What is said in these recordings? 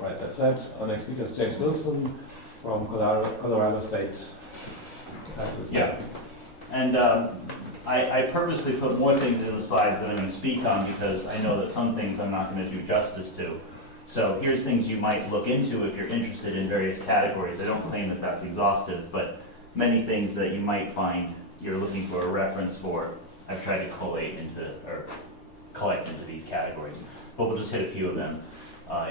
Right, that's it. Our next speaker is James Wilson from Colorado State. Yeah, and I purposely put more things in the slides that I'm going to speak on because I know that some things I'm not going to do justice to. So here's things you might look into if you're interested in various categories. I don't claim that that's exhaustive, but many things that you might find you're looking for a reference for, I've tried to collate into, or collect into these categories. But we'll just hit a few of them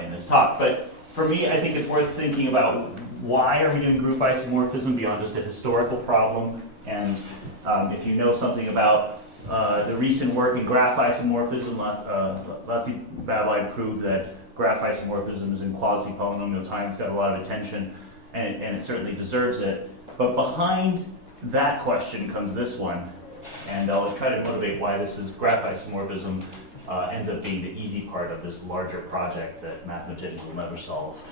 in this talk. But for me, I think it's worth thinking about why are we doing group isomorphism beyond just a historical problem. And if you know something about the recent work in graph isomorphism, Latzi-Babelai proved that graph isomorphism is in quasi-polynomial time. It's got a lot of attention, and it certainly deserves it. But behind that question comes this one, and I'll try to motivate why this is graph isomorphism ends up being the easy part of this larger project that mathematicians will never solve.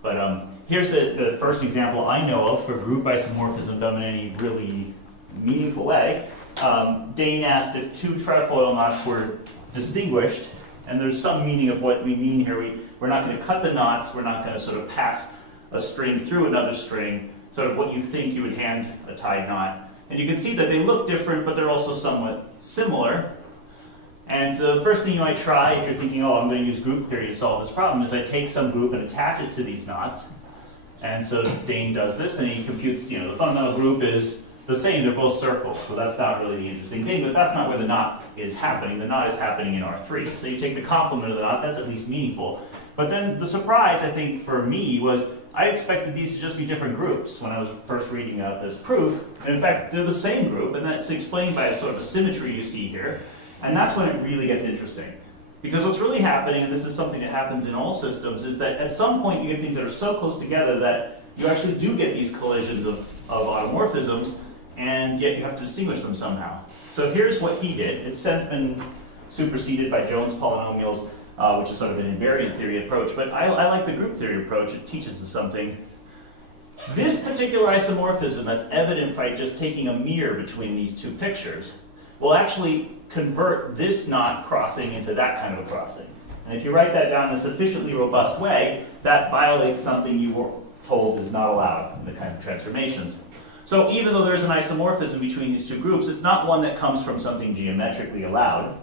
But here's the first example I know of for group isomorphism done in any really meaningful way. Dane asked if two trefoil knots were distinguished, and there's some meaning of what we mean here. We're not going to cut the knots, we're not going to sort of pass a string through another string, sort of what you think you would hand a tied knot. And you can see that they look different, but they're also somewhat similar. And so the first thing you might try, if you're thinking, oh, I'm going to use group theory to solve this problem, is I take some group and attach it to these knots. And so Dane does this, and he computes, the fundamental group is the same, they're both circles, so that's not really the interesting thing, but that's not where the knot is happening. The knot is happening in R3. So you take the complement of the knot, that's at least meaningful. But then the surprise, I think, for me was I expected these to just be different groups when I was first reading out this proof. And in fact, they're the same group, and that's explained by a sort of a symmetry you see here. And that's when it really gets interesting. Because what's really happening, and this is something that happens in all systems, is that at some point you get things that are so close together that you actually do get these collisions of automorphisms, and yet you have to distinguish them somehow. So here's what he did. It's since been superseded by Jones polynomials, which is sort of an invariant theory approach, but I like the group theory approach. It teaches us something. This particular isomorphism that's evident by just taking a mirror between these two pictures will actually convert this knot crossing into that kind of a crossing. And if you write that down in a sufficiently robust way, that violates something you were told is not allowed in the kind of transformations. So even though there's an isomorphism between these two groups, it's not one that comes from something geometrically allowed.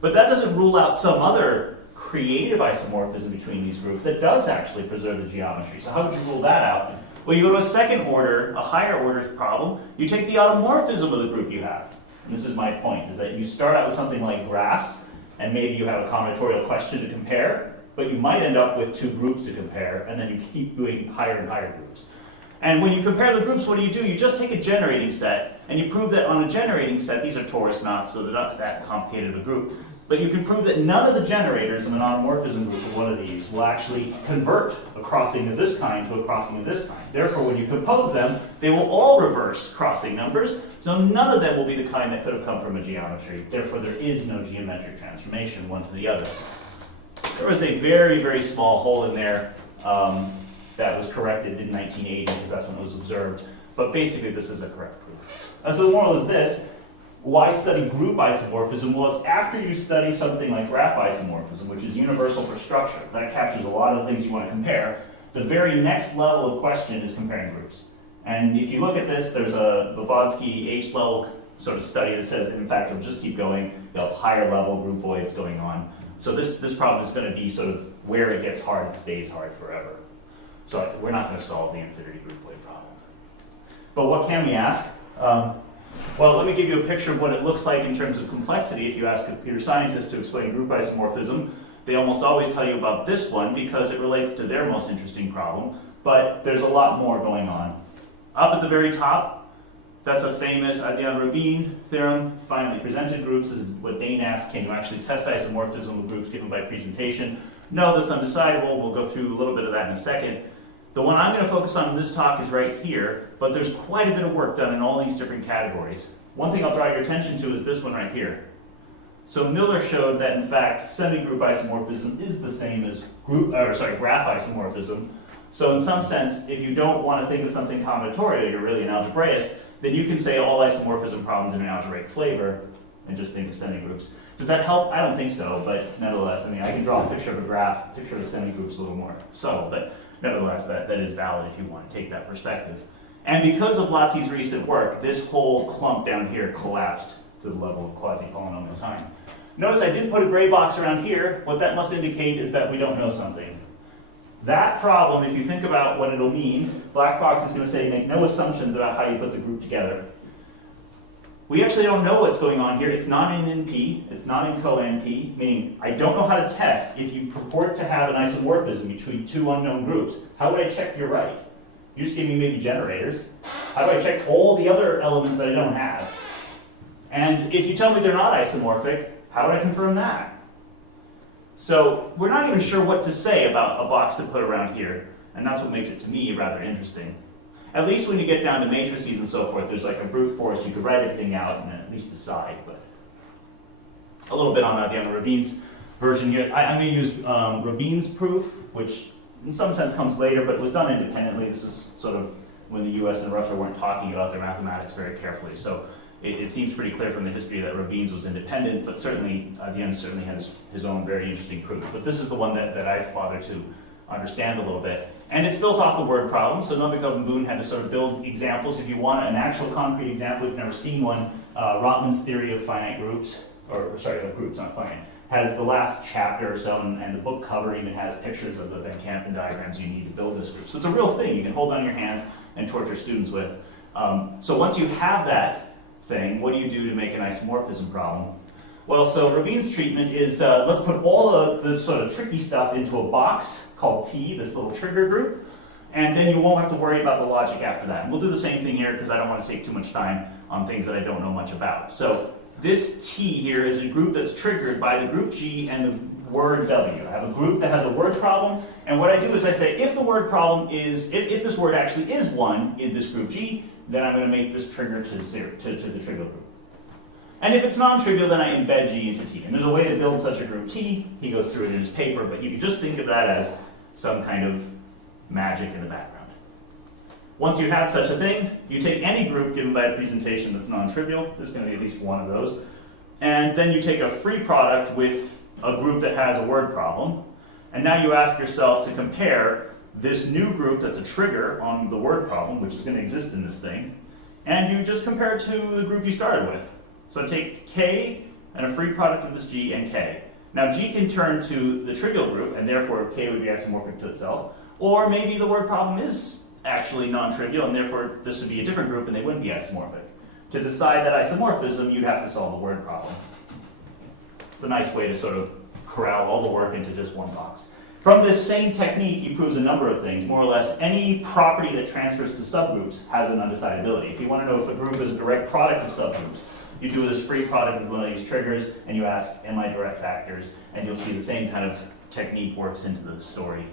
But that doesn't rule out some other creative isomorphism between these groups that does actually preserve the geometry. So how would you rule that out? Well, you go to a second order, a higher order problem, you take the automorphism of the group you have. And this is my point, is that you start out with something like graphs, and maybe you have a combinatorial question to compare, but you might end up with two groups to compare, and then you keep doing higher and higher groups. And when you compare the groups, what do? You just take a generating set, and you prove that on a generating set, these are torus knots, so they're not that complicated a group, but you can prove that none of the generators of an automorphism group of one of these will actually convert a crossing of this kind to a crossing of this kind. Therefore, when you compose them, they will all reverse crossing numbers, so none of them will be the kind that could have come from a geometry. Therefore, there is no geometric transformation one to the other. There was a very, very small hole in there that was corrected in 1980, because that's when it was observed. But basically, this is a correct proof. So the moral is this. Why study group isomorphism? Well, it's after you study something like graph isomorphism, which is universal for structure. That captures a lot of the things you want to compare. The very next level of question is comparing groups. And if you look at this, there's a Blavatsky H-level sort of study that says, in fact, it'll just keep going. You'll have higher level group voids going on. So this problem is going to be sort of where it gets hard, it stays hard forever. So we're not going to solve the infinity group void problem. But what can we ask? Well, let me give you a picture of what it looks like in terms of complexity. If you ask a computer scientist to explain group isomorphism, they almost always tell you about this one because it relates to their most interesting problem, but there's a lot more going on. Up at the very top, that's a famous Adian-Rabin theorem, finally presented groups. This is what Dane asked, can you actually test isomorphism with groups given by presentation? No, that's undecidable. We'll go through a little bit of that in a second. The one I'm going to focus on in this talk is right here, but there's quite a bit of work done in all these different categories. One thing I'll draw your attention to is this one right here. So Miller showed that, in fact, semigroup isomorphism is the same as graph isomorphism. So in some sense, if you don't want to think of something combinatorial, you're really an algebraist, then you can say all isomorphism problems in an algebraic flavor. and just think of semigroups. Does that help? I don't think so, but nevertheless, I mean, I can draw a picture of a graph, picture of the semigroups a little more subtle, but nevertheless, that is valid if you want to take that perspective. And because of Lotzi's recent work, this whole clump down here collapsed to the level of quasi-polynomial time. Notice I did put a gray box around here. What that must indicate is that we don't know something. That problem, if you think about what it'll mean, black box is going to say make no assumptions about how you put the group together. We actually don't know what's going on here. It's not in NP, it's not in co-NP, meaning I don't know how to test if you purport to have an isomorphism between two unknown groups. How would I check you're right? You just gave me maybe generators. How do I check all the other elements that I don't have? And if you tell me they're not isomorphic, how would I confirm that? So we're not even sure what to say about a box to put around here, and that's what makes it, to me, rather interesting. At least when you get down to matrices and so forth, there's like a brute force. You could write everything out and at least decide. But a little bit on the Rabin's version here. I'm going to use Rabin's proof, which in some sense comes later, but it was done independently. This is sort of when the US and Russia weren't talking about their mathematics very carefully. So it seems pretty clear from the history that Rabin's was independent, but certainly DeEnnes certainly has his own very interesting proof. But this is the one that I've bothered to understand a little bit. And it's built off the word problem, so Novikov and Boone had to sort of build examples. If you want an actual concrete example, you've never seen one, Rotman's theory of finite groups, or sorry, of groups, not finite, has the last chapter or so, and the book cover even has pictures of the Van Kampen diagrams you need to build this group. So it's a real thing you can hold on your hands and torture students with. So once you have that thing, what do you do to make an isomorphism problem? Well, so Rabin's treatment is, let's put all the sort of tricky stuff into a box called T, this little trigger group, and then you won't have to worry about the logic after that. And we'll do the same thing here because I don't want to take too much time on things that I don't know much about. So this T here is a group that's triggered by the group G and the word W. I have a group that has a word problem, and what I do is I say, if the word problem is, if this word actually is 1 in this group G, then I'm going to make this trigger to 0, to the trivial group. And if it's non-trivial, then I embed G into T. And there's a way to build such a group T. He goes through it in his paper, but you can just think of that as some kind of magic in the background. Once you have such a thing, you take any group given by a presentation that's non-trivial. There's going to be at least one of those. And then you take a free product with a group that has a word problem. And now you ask yourself to compare this new group that's a trigger on the word problem, which is going to exist in this thing, and you just compare it to the group you started with. So take K and a free product of this G and K. Now G can turn to the trivial group, and therefore K would be isomorphic to itself. Or maybe the word problem is actually non-trivial, and therefore this would be a different group, and they wouldn't be isomorphic. To decide that isomorphism, you'd have to solve the word problem. It's a nice way to sort of corral all the work into just one box. From this same technique, he proves a number of things. More or less, any property that transfers to subgroups has an undecidability. If you want to know if a group is a direct product of subgroups, you do this free product with one of these triggers, and you ask, am I direct factors? And you'll see the same kind of technique works into the story.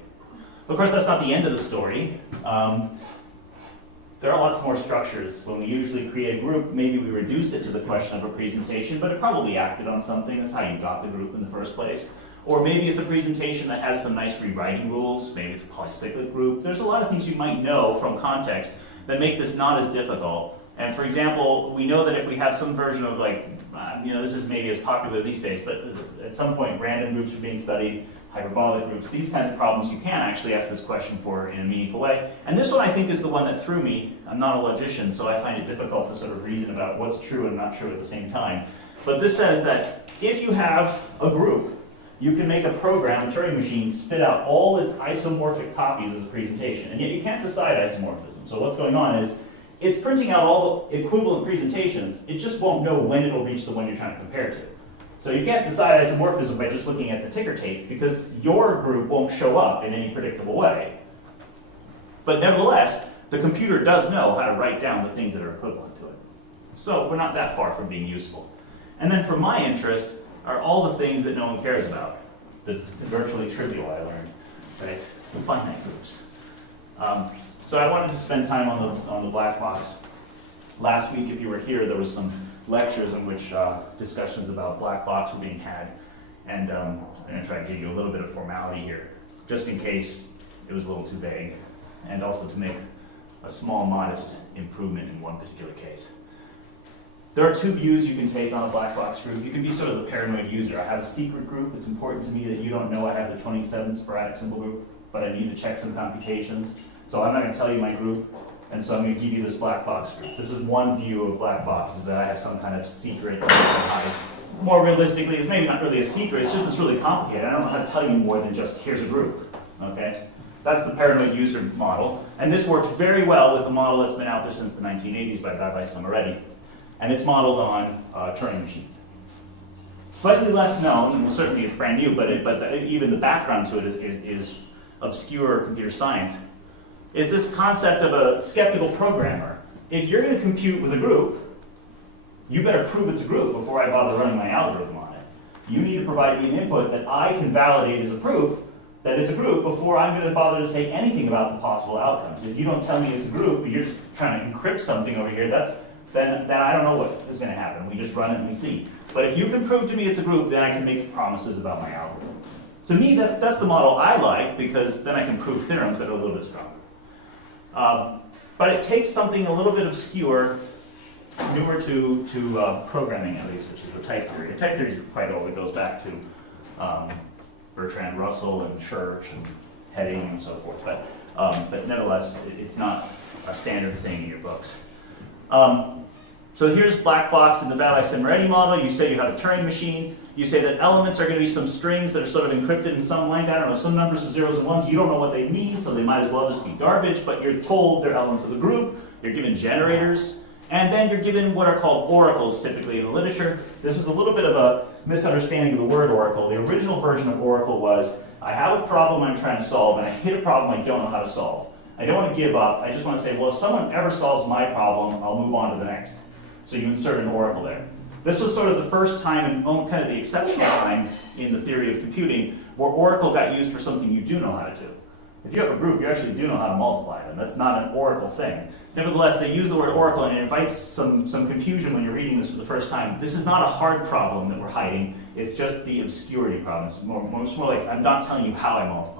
Of course, that's not the end of the story. There are lots more structures. When we usually create a group, maybe we reduce it to the question of a presentation, but it probably acted on something. That's how you got the group in the first place. Or maybe it's a presentation that has some nice rewriting rules. Maybe it's a polycyclic group. There's a lot of things you might know from context that make this not as difficult. And for example, we know that if we have some version of this is maybe as popular these days, but at some point random groups are being studied, hyperbolic groups, these kinds of problems you can actually ask this question for in a meaningful way. And this one I think is the one that threw me. I'm not a logician, so I find it difficult to sort of reason about what's true and not true at the same time. But this says that if you have a group, you can make a program, a Turing machine, spit out all its isomorphic copies as a presentation, and yet you can't decide isomorphism. So what's going on is, it's printing out all the equivalent presentations, it just won't know when it'll reach the one you're trying to compare to. So you can't decide isomorphism by just looking at the ticker tape, because your group won't show up in any predictable way. But nevertheless, the computer does know how to write down the things that are equivalent to it. So we're not that far from being useful. And then for my interest are all the things that no one cares about. The virtually trivial I learned, right? The finite groups. So I wanted to spend time on the black box. Last week, if you were here, there was some lectures in which discussions about black box were being had. And I'm going to try to give you a little bit of formality here, just in case it was a little too vague, and also to make a small, modest improvement in one particular case. There are two views you can take on a black box group. You can be sort of the paranoid user. I have a secret group. It's important to me that you don't know I have the 27th sporadic symbol group, but I need to check some computations. So I'm not going to tell you my group, and so I'm going to give you this black box group. This is one view of black box, is that I have some kind of secret. More realistically, it's maybe not really a secret. It's just it's really complicated. I don't know how to tell you more than just here's a group. Okay? That's the paranoid user model. And this works very well with a model that's been out there since the 1980s by a guy by Sommaretti. And it's modeled on Turing machines. Slightly less known, and certainly it's brand new, but even the background to it is obscure computer science, is this concept of a skeptical programmer. If you're going to compute with a group, you better prove it's a group before I bother running my algorithm on it. You need to provide me an input that I can validate as a proof that it's a group before I'm going to bother to say anything about the possible outcomes. If you don't tell me it's a group, but you're just trying to encrypt something over here, then I don't know what is going to happen. We just run it and we see. But if you can prove to me it's a group, then I can make promises about my algorithm. To me, that's the model I like, because then I can prove theorems that are a little bit stronger. But it takes something a little bit obscure, newer to programming at least, which is the type theory. The type theory is quite old. It goes back to Bertrand Russell and Church and Heading and so forth. But nevertheless, it's not a standard thing in your books. So here's black box in the Sommaretti model. You say you have a Turing machine. You say that elements are going to be some strings that are sort of encrypted in some length. I don't know, some numbers of zeros and ones. You don't know what they mean, so they might as well just be garbage. But you're told they're elements of the group. You're given generators. And then you're given what are called oracles, typically in the literature. This is a little bit of a misunderstanding of the word oracle. The original version of oracle was, I have a problem I'm trying to solve, and I hit a problem I don't know how to solve. I don't want to give up. I just want to say, well, if someone ever solves my problem, I'll move on to the next. So you insert an oracle there. This was sort of the first time, and kind of the exceptional time in the theory of computing, where oracle got used for something you do know how to do. If you have a group, you actually do know how to multiply them. That's not an oracle thing. Nevertheless, they use the word oracle, and it invites some confusion when you're reading this for the first time. This is not a hard problem that we're hiding. It's just the obscurity problem. It's more like, I'm not telling you how I multiply.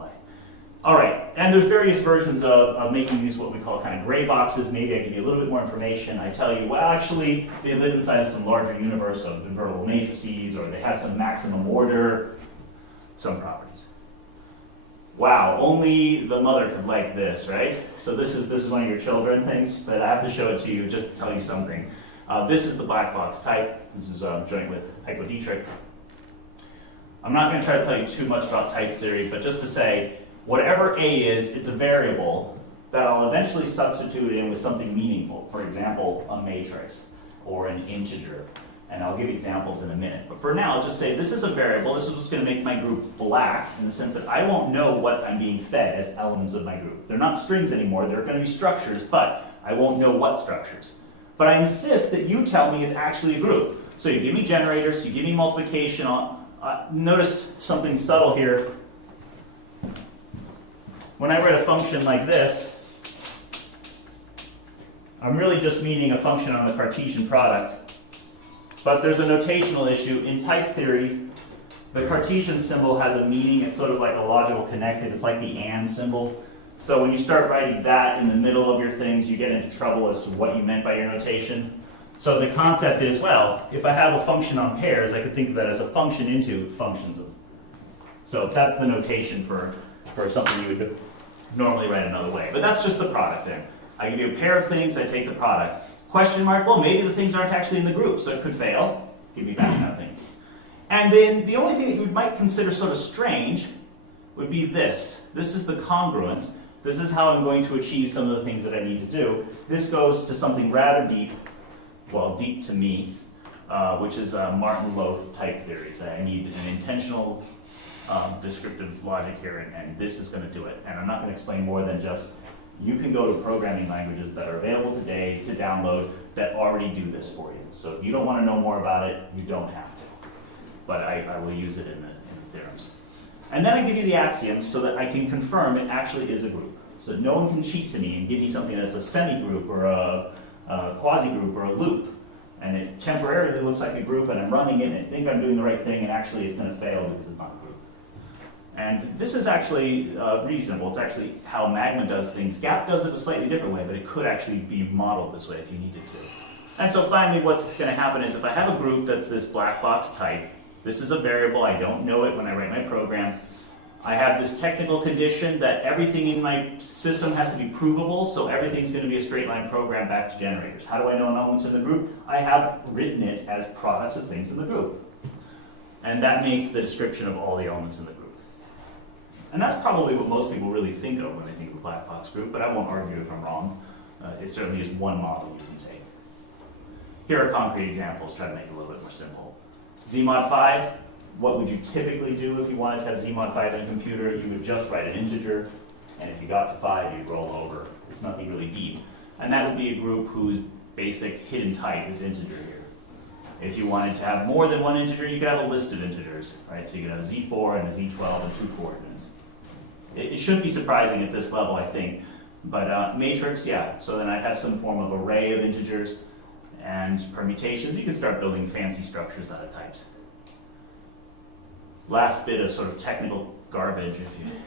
All right, and there's various versions of making these what we call kind of gray boxes. Maybe I give you a little bit more information. I tell you, well, actually, they live inside of some larger universe of invertible matrices, or they have some maximum order, some properties. Wow, only the mother could like this, right? So this is one of your children things, but I have to show it to you just to tell you something. This is the black box type. This is joint with Heiko Dietrich. I'm not going to try to tell you too much about type theory, but just to say, whatever A is, it's a variable that I'll eventually substitute in with something meaningful. For example, a matrix or an integer. And I'll give examples in a minute. But for now, I'll just say this is a variable. This is what's going to make my group black, in the sense that I won't know what I'm being fed as elements of my group. They're not strings anymore. They're going to be structures, but I won't know what structures. But I insist that you tell me it's actually a group. So you give me generators, you give me multiplication. Notice something subtle here. When I write a function like this, I'm really just meaning a function on the Cartesian product. But there's a notational issue. In type theory, the Cartesian symbol has a meaning. It's sort of like a logical connected. It's like the and symbol. So when you start writing that in the middle of your things, you get into trouble as to what you meant by your notation. So the concept is, well, if I have a function on pairs, I could think of that as a function into functions of. So that's the notation for something you would normally write another way. But that's just the product there. I give you a pair of things, I take the product. Question mark, well, maybe the things aren't actually in the group, so it could fail. Give me back nothing. And then the only thing that you might consider sort of strange would be this. This is the congruence. This is how I'm going to achieve some of the things that I need to do. This goes to something rather deep, well, deep to me, which is Martin Loaf type theories. I need an intentional descriptive logic here, and this is going to do it. And I'm not going to explain more than just, you can go to programming languages that are available today to download that already do this for you. So if you don't want to know more about it, you don't have to. But I will use it in the theorems. And then I give you the axioms so that I can confirm it actually is a group. So that no one can cheat to me and give me something that's a semi-group or a quasi-group or a loop. And it temporarily looks like a group, and I'm running it, and I think I'm doing the right thing, and actually it's going to fail because it's not a group. And this is actually reasonable. It's actually how Magma does things. GAP does it a slightly different way, but it could actually be modeled this way if you needed to. And so finally what's going to happen is if I have a group that's this black box type, this is a variable, I don't know it when I write my program. I have this technical condition that everything in my system has to be provable, so everything's going to be a straight line program back to generators. How do I know an element's in the group? I have written it as products of things in the group. And that makes the description of all the elements in the group. And that's probably what most people really think of when they think of a black box group, but I won't argue if I'm wrong. It certainly is one model you can take. Here are concrete examples, try to make it a little bit more simple. Zmod 5, what would you typically do if you wanted to have Zmod 5 in a computer? You would just write an integer, and if you got to 5, you'd roll over. It's nothing really deep. And that would be a group whose basic hidden type is integer here. If you wanted to have more than one integer, you could have a list of integers, right? So you could have a Z4 and a Z12 and 2 coordinates. It shouldn't be surprising at this level, I think. But matrix, yeah. So then I'd have some form of array of integers and permutations. You can start building fancy structures out of types. Last bit of sort of technical garbage,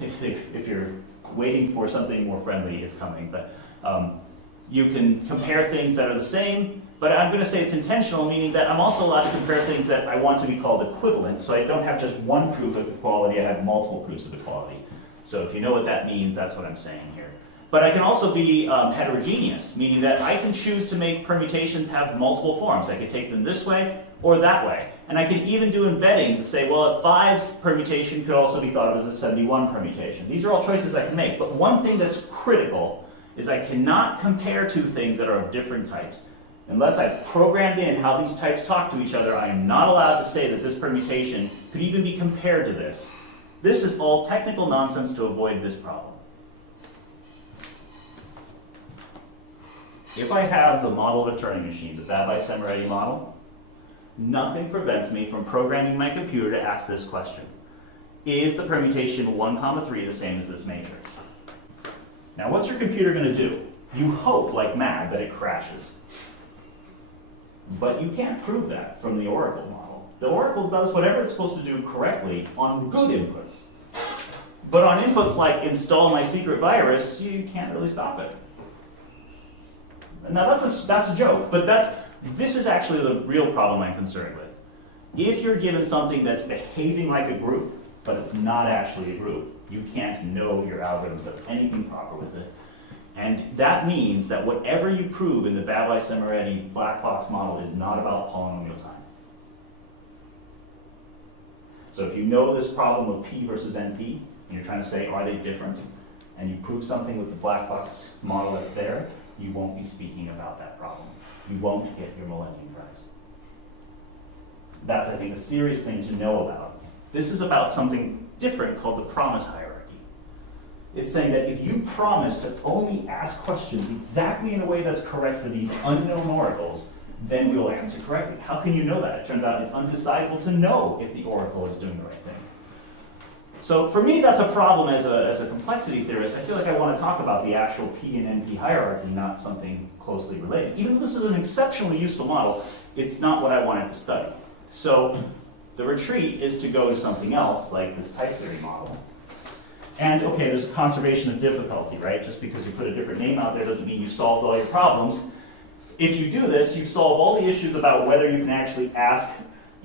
if you're waiting for something more friendly, it's coming. But you can compare things that are the same, but I'm going to say it's intentional, meaning that I'm also allowed to compare things that I want to be called equivalent. So I don't have just one proof of equality, I have multiple proofs of equality. So if you know what that means, that's what I'm saying here. But I can also be heterogeneous, meaning that I can choose to make permutations have multiple forms. I could take them this way or that way. And I can even do embeddings to say, well, a 5 permutation could also be thought of as a 71 permutation. These are all choices I can make. But one thing that's critical is I cannot compare two things that are of different types. Unless I've programmed in how these types talk to each other, I am not allowed to say that this permutation could even be compared to this. This is all technical nonsense to avoid this problem. If I have the model of a Turing machine, the Babbi-Semeretti model, nothing prevents me from programming my computer to ask this question. Is the permutation 1, 3 the same as this matrix? Now what's your computer going to do? You hope, like mad, that it crashes. But you can't prove that from the Oracle model. The Oracle does whatever it's supposed to do correctly on good inputs. But on inputs like install my secret virus, you can't really stop it. Now that's a joke, but this is actually the real problem I'm concerned with. If you're given something that's behaving like a group, but it's not actually a group, you can't know your algorithm does anything proper with it. And that means that whatever you prove in the Babbi-Semeretti black box model is not about polynomial time. So if you know this problem of P versus NP, and you're trying to say, are they different? And you prove something with the black box model that's there, you won't be speaking about that problem. You won't get your Millennium Prize. That's, I think, a serious thing to know about. This is about something different called the promise hierarchy. It's saying that if you promise to only ask questions exactly in a way that's correct for these unknown oracles, then we'll answer correctly. How can you know that? It turns out it's undecidable to know if the oracle is doing the right thing. So for me, that's a problem as a complexity theorist. I feel like I want to talk about the actual P and NP hierarchy, not something closely related. Even though this is an exceptionally useful model, it's not what I wanted to study. So the retreat is to go to something else, like this type theory model. And okay, there's a conservation of difficulty, right? Just because you put a different name out there doesn't mean you solved all your problems. If you do this, you solve all the issues about whether you can actually ask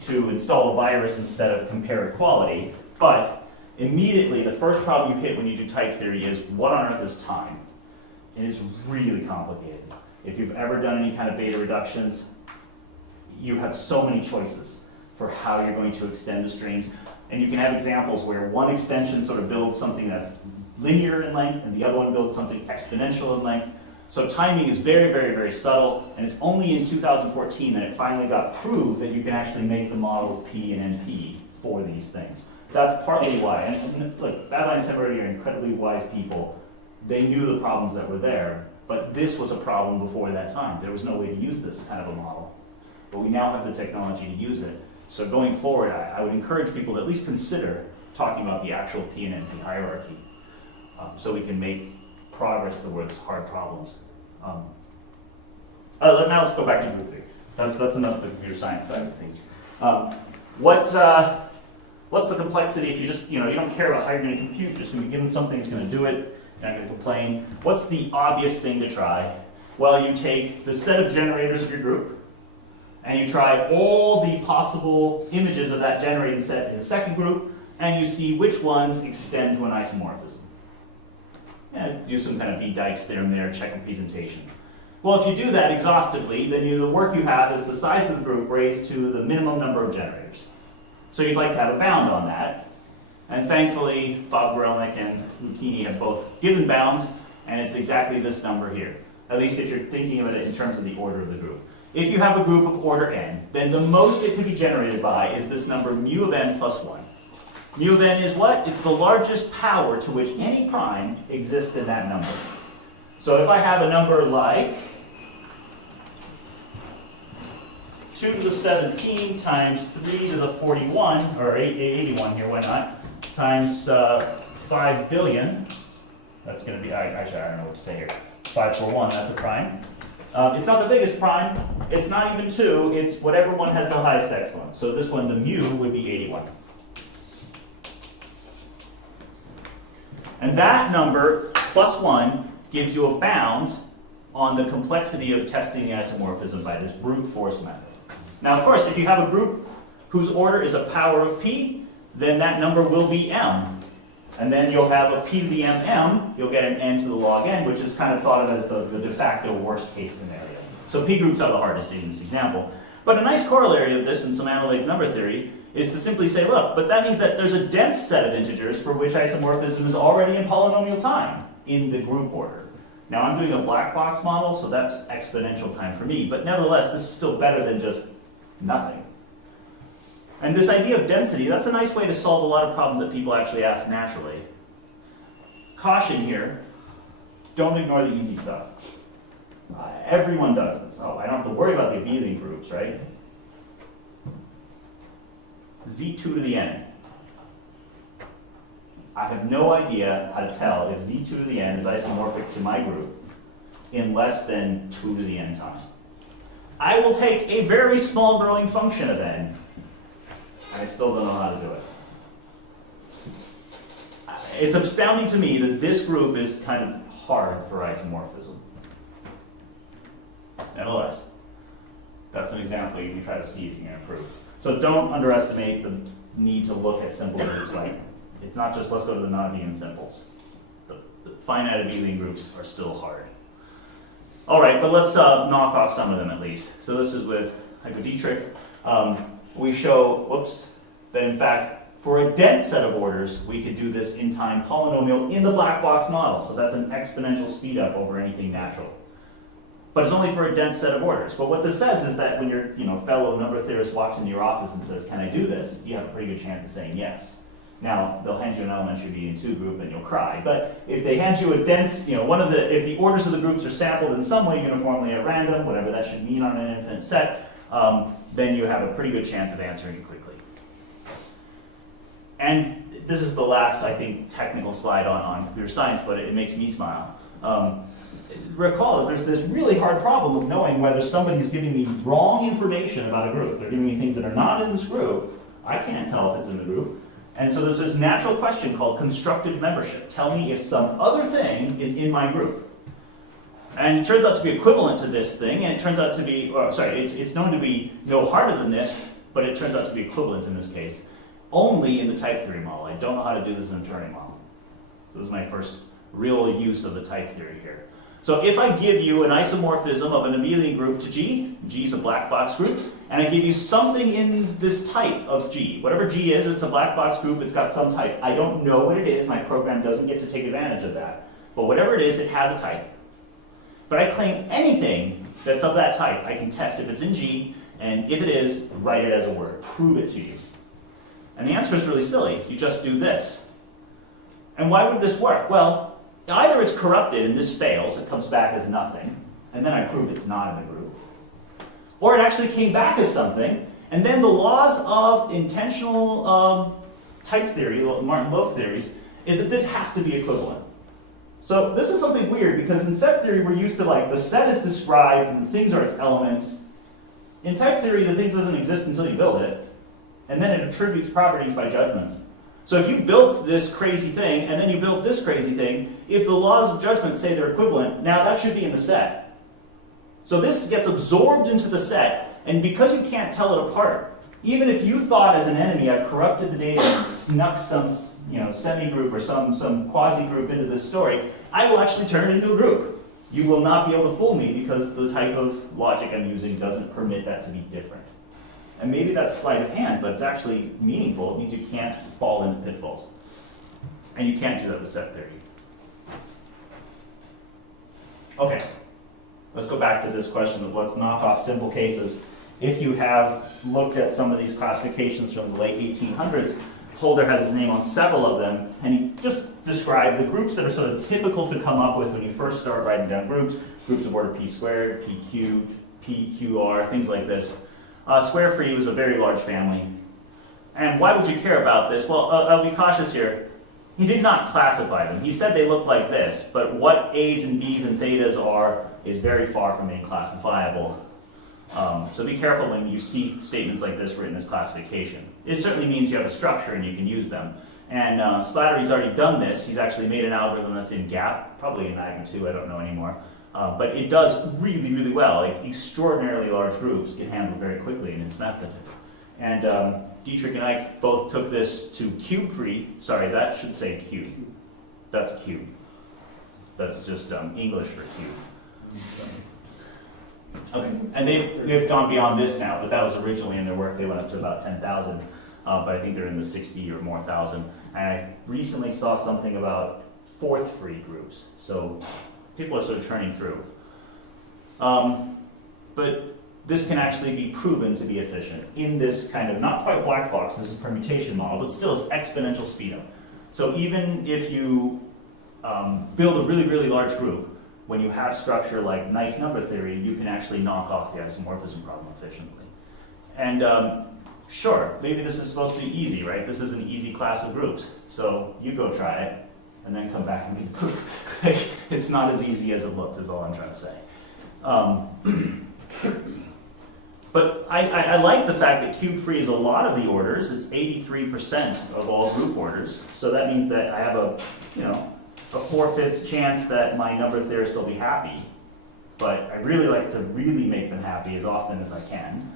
to install a virus instead of compare equality. But immediately, the first problem you hit when you do type theory is, what on earth is time? And it's really complicated. If you've ever done any kind of beta reductions, you have so many choices for how you're going to extend the strings. And you can have examples where one extension sort of builds something that's linear in length, and the other one builds something exponential in length. So timing is very, very, very subtle, and it's only in 2014 that it finally got proved that you can actually make the model of P and NP for these things. That's partly why. And look, Babbi and Semeretti are incredibly wise people. They knew the problems that were there, but this was a problem before that time. There was no way to use this kind of a model. But we now have the technology to use it. So going forward, I would encourage people to at least consider talking about the actual P and NP hierarchy so we can make progress towards hard problems. Now let's go back to group theory. That's enough of the computer science side of things. What's the complexity if you just, you don't care about how you're going to compute, you're just going to be given something that's going to do it, you're not going to complain. What's the obvious thing to try? Well, you take the set of generators of your group, and you try all the possible images of that generated set in the second group, and you see which ones extend to an isomorphism. And do some kind of V-Dykes theorem there, check the presentation. Well, if you do that exhaustively, then the work you have is the size of the group raised to the minimum number of generators. So you'd like to have a bound on that. And thankfully, Bob Gorelnik and Lucchini have both given bounds, and it's exactly this number here. At least if you're thinking of it in terms of the order of the group. If you have a group of order n, then the most it can be generated by is this number mu of n plus 1. Mu of n is what? It's the largest power to which any prime exists in that number. So if I have a number like 2 to the 17 times 3 to the 41, or 81 here, why not, times 5 billion, that's going to be, actually I don't know what to say here, 541, that's a prime. It's not the biggest prime, it's not even 2, it's whatever one has the highest exponent. So this one, the mu, would be 81. And that number, plus 1, gives you a bound on the complexity of testing the isomorphism by this brute force method. Now, of course, if you have a group whose order is a power of p, then that number will be m. And then you'll have a p to the m, you'll get an n to the log n, which is kind of thought of as the de facto worst case scenario. So p groups are the hardest in this example. But a nice corollary of this in some analytic number theory is to simply say, look, but that means that there's a dense set of integers for which isomorphism is already in polynomial time in the group order. Now I'm doing a black box model, so that's exponential time for me, but nevertheless, this is still better than just nothing. And this idea of density, that's a nice way to solve a lot of problems that people actually ask naturally. Caution here, don't ignore the easy stuff. Everyone does this. Oh, I don't have to worry about the abelian groups, right? Z2 to the n. I have no idea how to tell if Z2 to the n is isomorphic to my group in less than 2 to the n time. I will take a very small growing function of n, and I still don't know how to do it. It's astounding to me that this group is kind of hard for isomorphism. Nevertheless, that's an example you can try to see if you can improve. So don't underestimate the need to look at simple groups. Like, it's not just let's go to the non-abelian simples. The finite abelian groups are still hard. All right, but let's knock off some of them at least. So this is with hypodietrich. We show, that in fact, for a dense set of orders, we could do this in time polynomial in the black box model. So that's an exponential speed up over anything natural. But it's only for a dense set of orders. But what this says is that when your fellow number theorist walks into your office and says, can I do this? You have a pretty good chance of saying yes. Now, they'll hand you an elementary BN2 group and you'll cry. But if they hand you a dense, if the orders of the groups are sampled in some way uniformly at random, whatever that should mean on an infinite set, then you have a pretty good chance of answering it quickly. And this is the last, I think, technical slide on computer science, but it makes me smile. Recall that there's this really hard problem of knowing whether somebody's giving me wrong information about a group. They're giving me things that are not in this group. I can't tell if it's in the group. And so there's this natural question called constructive membership. Tell me if some other thing is in my group. And it turns out to be equivalent to this thing, and it turns out to be, it's known to be no harder than this, but it turns out to be equivalent in this case, only in the type theory model. I don't know how to do this in a Turing model. So this is my first real use of the type theory here. So if I give you an isomorphism of an abelian group to G, G is a black box group, and I give you something in this type of G. Whatever G is, it's a black box group, it's got some type. I don't know what it is, my program doesn't get to take advantage of that. But whatever it is, it has a type. But I claim anything that's of that type, I can test if it's in G, and if it is, write it as a word, prove it to you. And the answer is really silly, you just do this. And why would this work? Well, either it's corrupted and this fails, it comes back as nothing, and then I prove it's not in the group. Or it actually came back as something, and then the laws of intentional type theory, Martin-Loeb theories, is that this has to be equivalent. So this is something weird, because in set theory we're used to the set is described and the things are its elements. In type theory the things doesn't exist until you build it, and then it attributes properties by judgments. So if you built this crazy thing, and then you built this crazy thing, if the laws of judgment say they're equivalent, now that should be in the set. So this gets absorbed into the set, and because you can't tell it apart, even if you thought as an enemy, I've corrupted the data and snuck some semi-group or some quasi-group into this story, I will actually turn it into a group. You will not be able to fool me because the type of logic I'm using doesn't permit that to be different. And maybe that's sleight of hand, but it's actually meaningful. It means you can't fall into pitfalls. And you can't do that with set theory. Okay, let's go back to this question of let's knock off simple cases. If you have looked at some of these classifications from the late 1800s, Holder has his name on several of them, and he just described the groups that are sort of typical to come up with when you first start writing down groups of order p squared, p cubed, p qr, things like this. Square for you is a very large family. And why would you care about this? Well, I'll be cautious here. He did not classify them. He said they look like this, but what A's and B's and thetas are is very far from being classifiable. So be careful when you see statements like this written as classification. It certainly means you have a structure and you can use them. And Slattery's already done this. He's actually made an algorithm that's in GAP, probably in Magna 2, I don't know anymore. But it does really, really well. Like extraordinarily large groups get handled very quickly in its method. And Dietrich and Ike both took this to cube-free. Sorry, that should say cube. That's cube. That's just English for cube. Okay, and they've gone beyond this now, but that was originally in their work. They went up to about 10,000, but I think they're in the 60 or more thousand. And I recently saw something about fourth free groups. So people are sort of churning through. But this can actually be proven to be efficient in this kind of, not quite black box, this is a permutation model, but still it's exponential speed up. So even if you build a really, really large group, when you have structure like nice number theory, you can actually knock off the isomorphism problem efficiently. And sure, maybe this is supposed to be easy, right? This is an easy class of groups. So you go try it, and then come back and be the group. It's not as easy as it looks, is all I'm trying to say. But I like the fact that cube-free is a lot of the orders. It's 83% of all group orders. So that means that I have a 4/5 chance that my number theorist will be happy. But I really like to really make them happy as often as I can.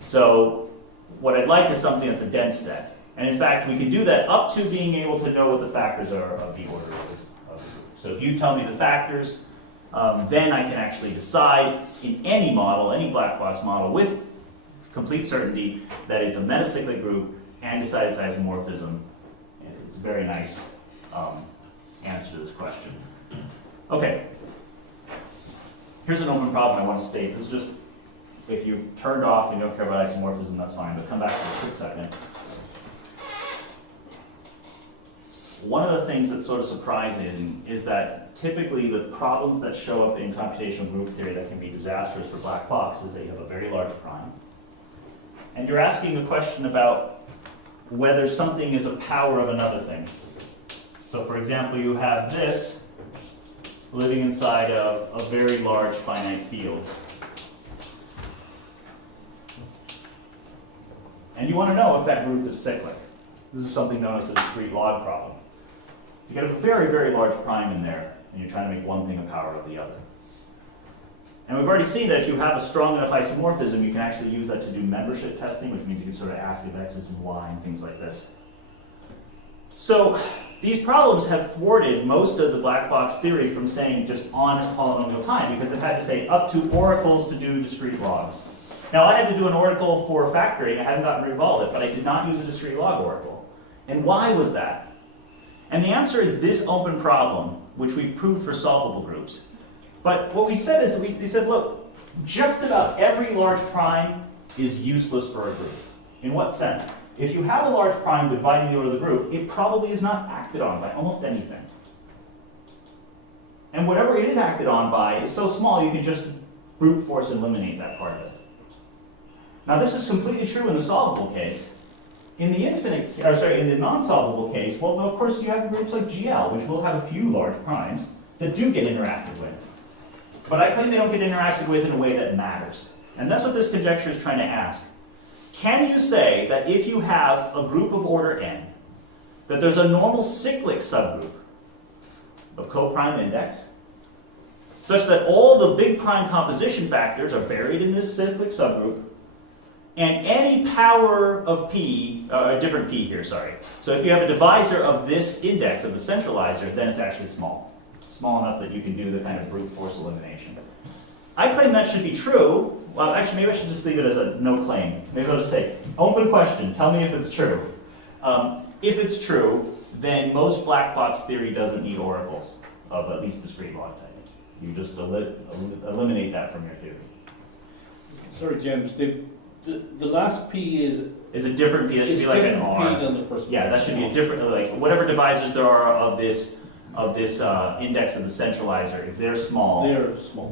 So what I'd like is something that's a dense set. And in fact, we can do that up to being able to know what the factors are of the order of the group. So if you tell me the factors, then I can actually decide in any model, any black box model, with complete certainty that it's a metacyclic group and decide its isomorphism. And it's a very nice answer to this question. Okay. Here's an open problem I want to state. This is just, if you've turned off and you don't care about isomorphism, that's fine, but come back for a quick second. One of the things that's sort of surprising is that typically the problems that show up in computational group theory that can be disastrous for black box is that you have a very large prime. And you're asking a question about whether something is a power of another thing. So for example, you have this living inside of a very large finite field. And you want to know if that group is cyclic. This is something known as the discrete log problem. You get a very, very large prime in there, and you're trying to make one thing a power of the other. And we've already seen that if you have a strong enough isomorphism, you can actually use that to do membership testing, which means you can sort of ask if X is in Y and things like this. So these problems have thwarted most of the black box theory from saying just honest polynomial time, because they've had to say up to oracles to do discrete logs. Now I had to do an oracle for factoring. I haven't gotten rid of all of it, but I did not use a discrete log oracle. And why was that? And the answer is this open problem, which we've proved for solvable groups. But what we said is, we said, look, just about every large prime is useless for a group. In what sense? If you have a large prime dividing the order of the group, it probably is not acted on by almost anything. And whatever it is acted on by is so small you can just brute force eliminate that part of it. Now this is completely true in the solvable case. In the non-solvable case, well, of course you have groups like GL, which will have a few large primes that do get interacted with. But I claim they don't get interacted with in a way that matters. And that's what this conjecture is trying to ask. Can you say that if you have a group of order n, that there's a normal cyclic subgroup of coprime index, such that all the big prime composition factors are buried in this cyclic subgroup, and any power of p, a different p here, sorry. So if you have a divisor of this index of the centralizer, then it's actually small. Small enough that you can do the kind of brute force elimination. I claim that should be true. Well, actually, maybe I should just leave it as a no claim. Maybe I'll just say, open question, tell me if it's true. If it's true, then most black box theory doesn't need oracles of at least discrete log type. You just eliminate that from your theory. Sorry, James, the last P is a different P. That should be like an R. P than the first yeah, that should be a different, like whatever divisors there are of this index of the centralizer. If they're small,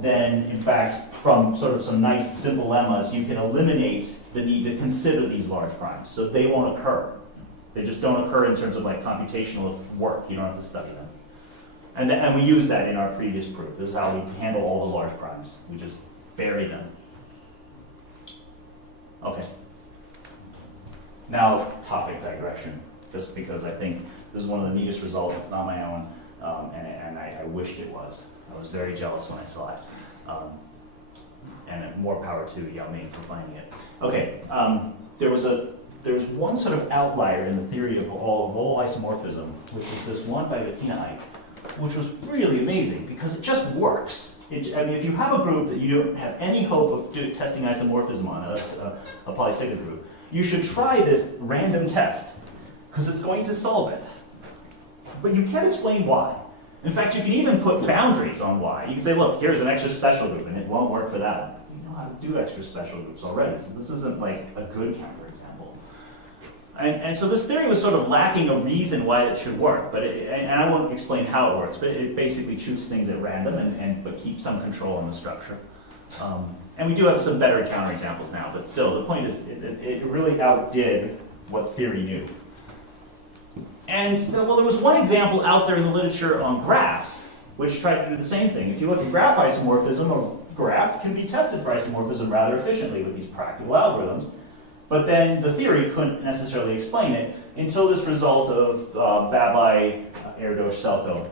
then in fact, from sort of some nice simple lemmas, you can eliminate the need to consider these large primes. So they won't occur. They just don't occur in terms of like computational work. You don't have to study them. And we use that in our previous proof. This is how we handle all the large primes. We just bury them. Okay. Now, topic digression, just because I think this is one of the neatest results. It's not my own, and I wished it was. I was very jealous when I saw it. And more power to Yao Ming for finding it. Okay, there's one sort of outlier in the theory of all isomorphism, which is this one by Bettina Eich, which was really amazing because it just works. I mean, if you have a group that you don't have any hope of testing isomorphism on, a polycyclic group, you should try this random test because it's going to solve it. But you can't explain why. In fact, you can even put boundaries on why. You can say, look, here's an extra special group, and it won't work for that one. You know how to do extra special groups already, so this isn't like a good counterexample. And so this theory was sort of lacking a reason why it should work, but and I won't explain how it works, but it basically shoots things at random but keeps some control on the structure. And we do have some better counterexamples now, but still, the point is it really outdid what theory knew. And well, there was one example out there in the literature on graphs, which tried to do the same thing. If you look at graph isomorphism, a graph can be tested for isomorphism rather efficiently with these practical algorithms. But then the theory couldn't necessarily explain it until this result of Babai, Erdos, Selko,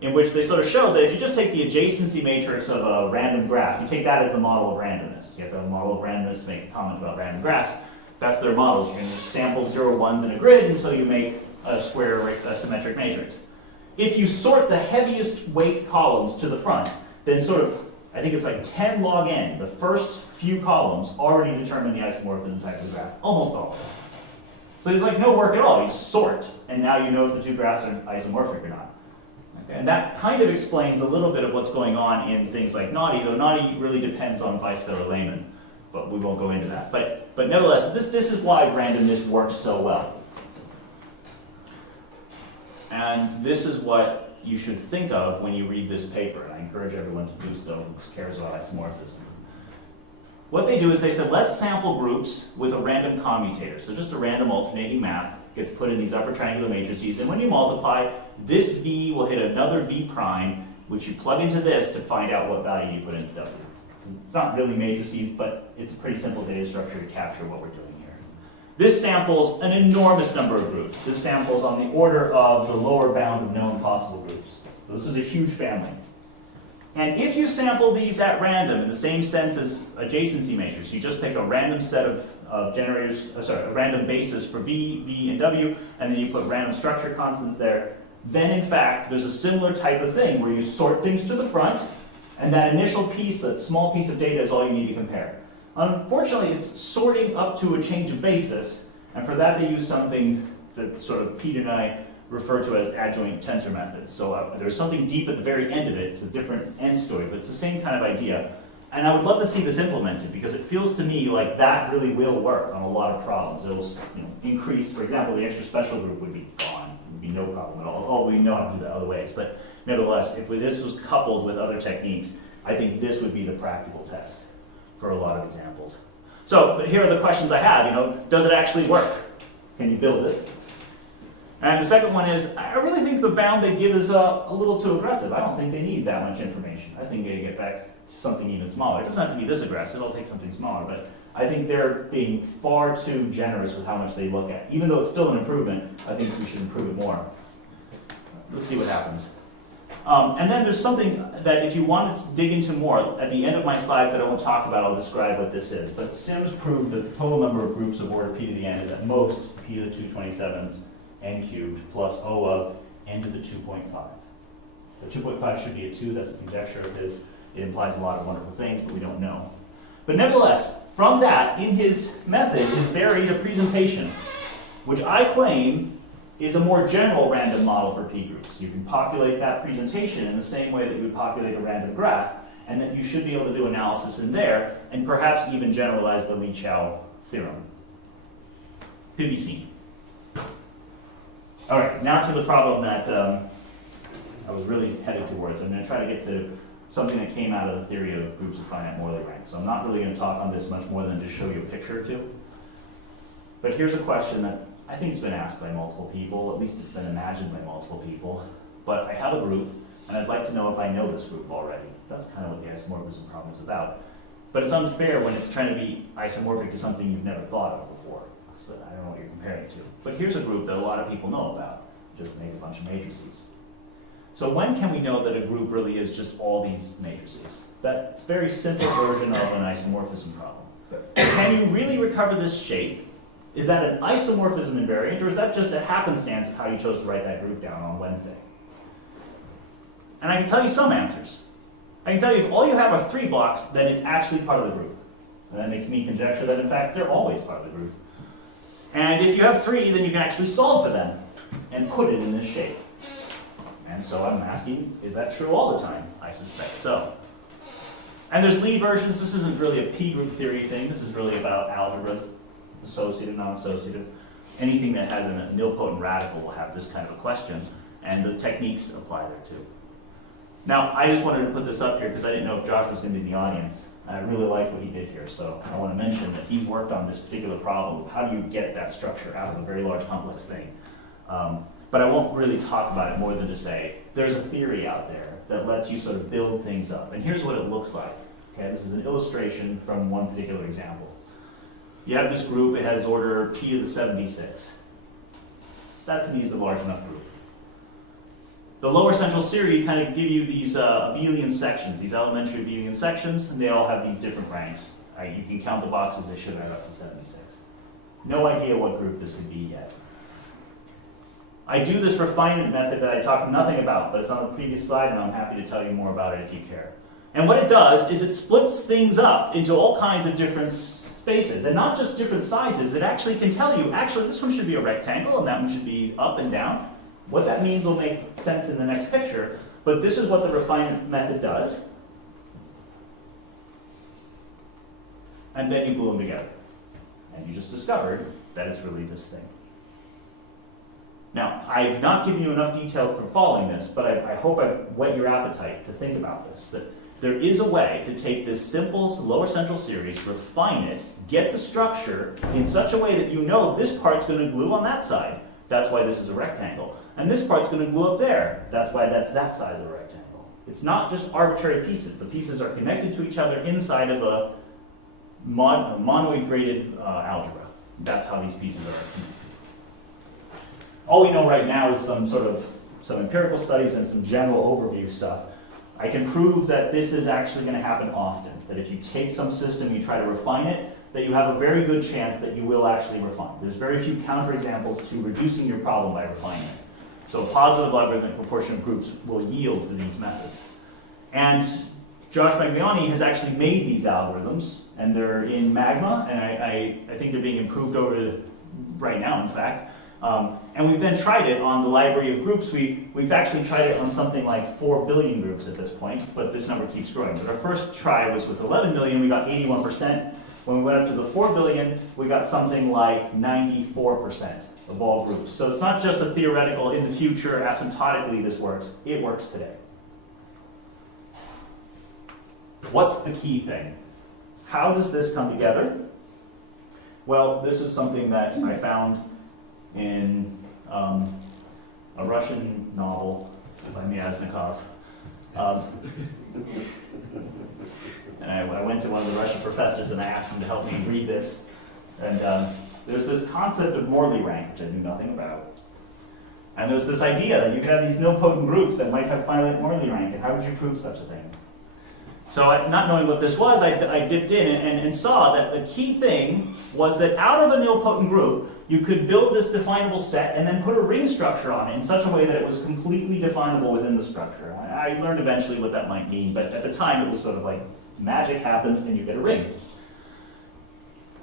in which they sort of show that if you just take the adjacency matrix of a random graph, you take that as the model of randomness. You have to have a model of randomness to make a comment about random graphs. That's their model. You can sample 0, 1s in a grid until you make a square symmetric matrix. If you sort the heaviest weight columns to the front, then sort of, I think it's like 10 log n, the first few columns already determine the isomorphism type of graph, almost always. So there's like no work at all. You just sort, and now you know if the two graphs are isomorphic or not. Okay? And that kind of explains a little bit of what's going on in things like naughty, though naughty really depends on Weisfelder-Lehmann, but we won't go into that. But nevertheless, this is why randomness works so well. And this is what you should think of when you read this paper, and I encourage everyone to do so who cares about isomorphism. What they do is they said, let's sample groups with a random commutator. So just a random alternating map gets put in these upper triangular matrices, and when you multiply, this V will hit another V prime, which you plug into this to find out what value you put into W. It's not really matrices, but it's a pretty simple data structure to capture what we're doing here. This samples an enormous number of groups. This samples on the order of the lower bound of known possible groups. So this is a huge family. And if you sample these at random in the same sense as adjacency matrix, you just pick a random set of generators, a random basis for V, V, and W, and then you put random structure constants there, then in fact there's a similar type of thing where you sort things to the front, and that initial piece, that small piece of data is all you need to compare. Unfortunately, it's sorting up to a change of basis, and for that they use something that sort of Peter and I refer to as adjoint tensor methods. So there's something deep at the very end of it. It's a different end story, but it's the same kind of idea. And I would love to see this implemented because it feels to me like that really will work on a lot of problems. It'll increase, for example, the extra special group would be gone. It would be no problem at all. Oh, we know how to do that other ways. But nevertheless, if this was coupled with other techniques, I think this would be the practical test for a lot of examples. So, but here are the questions I have. Does it actually work? Can you build it? And the second one is, I really think the bound they give is a little too aggressive. I don't think they need that much information. I think they get back to something even smaller. It doesn't have to be this aggressive. I'll take something smaller. But I think they're being far too generous with how much they look at. Even though it's still an improvement, I think we should improve it more. Let's see what happens. And then there's something that if you want to dig into more, at the end of my slides that I won't talk about, I'll describe what this is. But Sims proved that the total number of groups of order p to the n is at most p to the 227ths n cubed plus O of n to the 2.5. The 2.5 should be a 2, that's a conjecture of his. It implies a lot of wonderful things, but we don't know. But nevertheless, from that, in his method, is buried a presentation, which I claim is a more general random model for p groups. You can populate that presentation in the same way that you would populate a random graph, and that you should be able to do analysis in there, and perhaps even generalize the Li-Chow theorem. To be seen. All right, now to the problem that I was really headed towards. I'm going to try to get to something that came out of the theory of groups of finite Morley rank. So I'm not really going to talk on this much more than just show you a picture or two. But here's a question that I think has been asked by multiple people, at least it's been imagined by multiple people. But I have a group, and I'd like to know if I know this group already. That's kind of what the isomorphism problem is about. But it's unfair when it's trying to be isomorphic to something you've never thought of before. So I don't know what you're comparing to. But here's a group that a lot of people know about. Just make a bunch of matrices. So when can we know that a group really is just all these matrices? That's a very simple version of an isomorphism problem. Can you really recover this shape? Is that an isomorphism invariant, or is that just a happenstance of how you chose to write that group down on Wednesday? And I can tell you some answers. I can tell you if all you have are 3 blocks, then it's actually part of the group. And that makes me conjecture that, in fact, they're always part of the group. And if you have 3, then you can actually solve for them and put it in this shape. And so I'm asking, is that true all the time? I suspect so. And there's Lie versions. This isn't really a p-group theory thing. This is really about algebras, associative, non-associative. Anything that has a nilpotent radical will have this kind of a question, and the techniques apply there too. Now, I just wanted to put this up here because I didn't know if Josh was going to be in the audience. I really liked what he did here, so I want to mention that he's worked on this particular problem of how do you get that structure out of a very large complex thing. But I won't really talk about it more than to say there's a theory out there that lets you sort of build things up. And here's what it looks like. Okay, this is an illustration from one particular example. You have this group, it has order p to the 76. That to me is a large enough group. The lower central series kind of give you these abelian sections, these elementary abelian sections, and they all have these different ranks. You can count the boxes, they should add up to 76. No idea what group this could be yet. I do this refinement method that I talked nothing about, but it's on the previous slide, and I'm happy to tell you more about it if you care. And what it does is it splits things up into all kinds of different spaces, and not just different sizes. It actually can tell you, actually, this one should be a rectangle, and that one should be up and down. What that means will make sense in the next picture, but this is what the refinement method does. And then you glue them together. And you just discovered that it's really this thing. Now, I've not given you enough detail for following this, but I hope I've whet your appetite to think about this. That there is a way to take this simple lower central series, refine it, get the structure in such a way that you know this part's going to glue on that side. That's why this is a rectangle. And this part's going to glue up there. That's why that's that size of a rectangle. It's not just arbitrary pieces. The pieces are connected to each other inside of a monoid graded algebra. That's how these pieces are connected. All we know right now is some empirical studies and some general overview stuff. I can prove that this is actually going to happen often. That if you take some system, you try to refine it, that you have a very good chance that you will actually refine. There's very few counterexamples to reducing your problem by refining it. So a positive logarithmic proportion of groups will yield to these methods. And Josh Magliani has actually made these algorithms, and they're in Magma, and I think they're being improved over right now, in fact. And we've then tried it on the library of groups. We've actually tried it on something like 4 billion groups at this point, but this number keeps growing. But our first try was with 11 million, we got 81%. When we went up to the 4 billion, we got something like 94% of all groups. So it's not just a theoretical, in the future, asymptotically this works. It works today. What's the key thing? How does this come together? Well, this is something that I found in a Russian novel by Myasnikov. And I went to one of the Russian professors and I asked him to help me read this. And there's this concept of Morley rank, which I knew nothing about. And there was this idea that you could have these nilpotent groups that might have finite Morley rank, and how would you prove such a thing? So not knowing what this was, I dipped in and saw that the key thing was that out of a nilpotent group, you could build this definable set and then put a ring structure on it in such a way that it was completely definable within the structure. I learned eventually what that might mean, but at the time it was sort of like magic happens and you get a ring.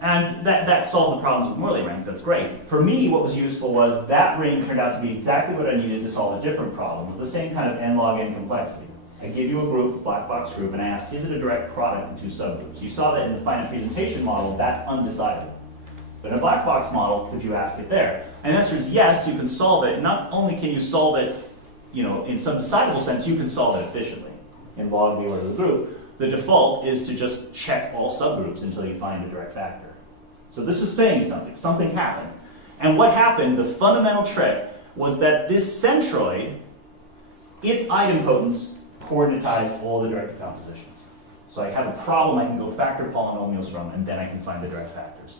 And that solved the problems with Morley rank. That's great. For me, what was useful was that ring turned out to be exactly what I needed to solve a different problem, with the same kind of n log n complexity. I gave you a group, black box group, and I asked, is it a direct product in two subgroups? You saw that in the finite presentation model, that's undecidable. But in a black box model, could you ask it there? And the answer is yes, you can solve it. Not only can you solve it, in some decidable sense, you can solve it efficiently in log the order of the group. The default is to just check all subgroups until you find a direct factor. So this is saying something. Something happened. And what happened, the fundamental trick, was that this centroid, its idempotence, coordinatized all the direct decompositions. So I have a problem I can go factor polynomials from, and then I can find the direct factors.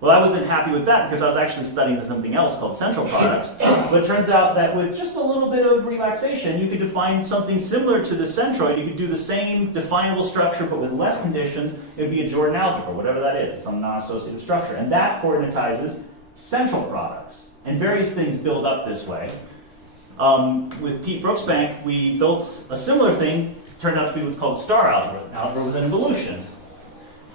Well, I wasn't happy with that because I was actually studying something else called central products. But it turns out that with just a little bit of relaxation, you could define something similar to the centroid. You could do the same definable structure, but with less conditions. It would be a Jordan algebra, whatever that is, some non-associative structure. And that coordinatizes central products. And various things build up this way. With Pete Brooksbank, we built a similar thing. It turned out to be what's called star algebra with an evolution.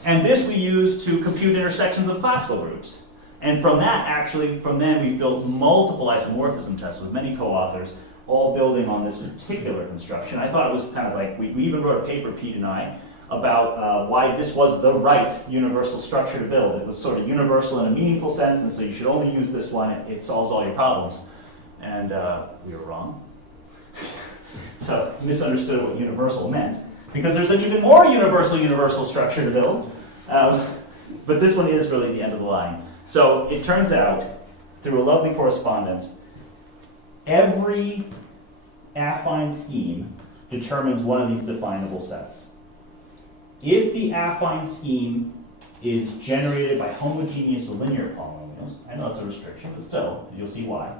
And this we use to compute intersections of classical groups. And from then we've built multiple isomorphism tests with many co-authors, all building on this particular construction. I thought it was kind of like, we even wrote a paper, Pete and I, about why this was the right universal structure to build. It was sort of universal in a meaningful sense, and so you should only use this one. It solves all your problems. And we were wrong. So misunderstood what universal meant. Because there's an even more universal structure to build. But this one is really the end of the line. So it turns out, through a lovely correspondence, every affine scheme determines one of these definable sets. If the affine scheme is generated by homogeneous linear polynomials, I know that's a restriction, but still, you'll see why,